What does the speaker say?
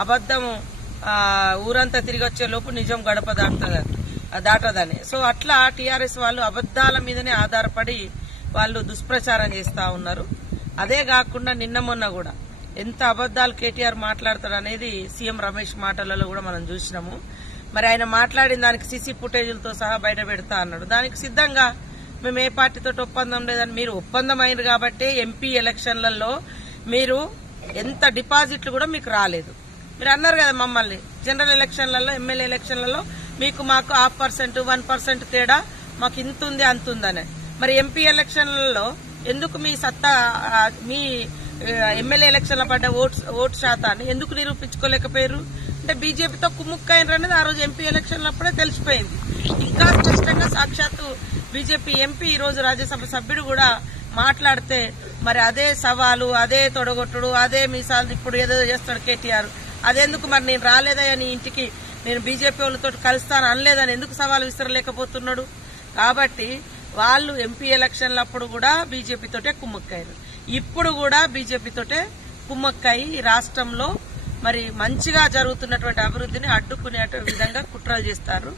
అబద్ధము ఊరంతా తిరిగి వచ్చే లోపు నిజం గడప దాటదని. సో అట్లా టీఆర్ఎస్ వాళ్ళు అబద్దాల మీదనే ఆధారపడి వాళ్ళు దుష్ప్రచారం చేస్తా ఉన్నారు. అదే కాకుండా నిన్న మొన్న కూడా ఎంత అబద్దాలు కేటీఆర్ మాట్లాడతాడు అనేది సీఎం రమేష్ మాటలలో కూడా మనం చూసినాము. మరి ఆయన మాట్లాడిన దానికి సీసీ ఫుటేజీలతో సహా బయట పెడతా అన్నాడు. దానికి సిద్ధంగా మేము ఏ పార్టీతో ఒప్పందం లేదని, మీరు ఒప్పందం అయింది కాబట్టి ఎంపీ ఎలక్షన్లలో మీరు ఎంత డిపాజిట్లు కూడా మీకు రాలేదు. మీరు అన్నారు కదా మమ్మల్ని జనరల్ ఎలక్షన్లలో ఎమ్మెల్యే ఎలక్షన్లలో మీకు మాకు 0.5% 1% తేడా మాకు ఇంత ఉంది అంత ఉందని. మరి ఎంపీ ఎలక్షన్లలో ఎందుకు మీ సత్తా మీ ఎమ్మెల్యే ఎలక్షన్లో పడ్డ ఓటు శాతాన్ని ఎందుకు నిరూపించుకోలేకపోయారు? అంటే బీజేపీతో కుమ్ముక్కైనరు అనేది ఆ రోజు ఎంపీ ఎలక్షన్లప్పుడే తెలిసిపోయింది. ఇంకా స్పష్టంగా సాక్షాత్తు బీజేపీ ఎంపీ ఈ రోజు రాజ్యసభ సభ్యుడు కూడా మాట్లాడితే మరి అదే సవాలు, అదే తొడగొట్టుడు, అదే మీసాలు ఇప్పుడు ఏదో చేస్తాడు కేటీఆర్. అదెందుకు మరి నేను రాలేదయ్యా నీ ఇంటికి, నేను బీజేపీ వాళ్ళతో కలుస్తాను అనలేదని ఎందుకు సవాలు విసరలేకపోతున్నాడు? కాబట్టి వాళ్ళు ఎంపీ ఎలక్షన్లప్పుడు కూడా బీజేపీతోటే కుమ్మక్కారు, ఇప్పుడు కూడా బీజేపీతోటే కుమ్మక్కాయి ఈ రాష్ట్రంలో మరి మంచిగా జరుగుతున్నటువంటి అభివృద్ధిని అడ్డుకునే విధంగా కుట్రలు చేస్తారు.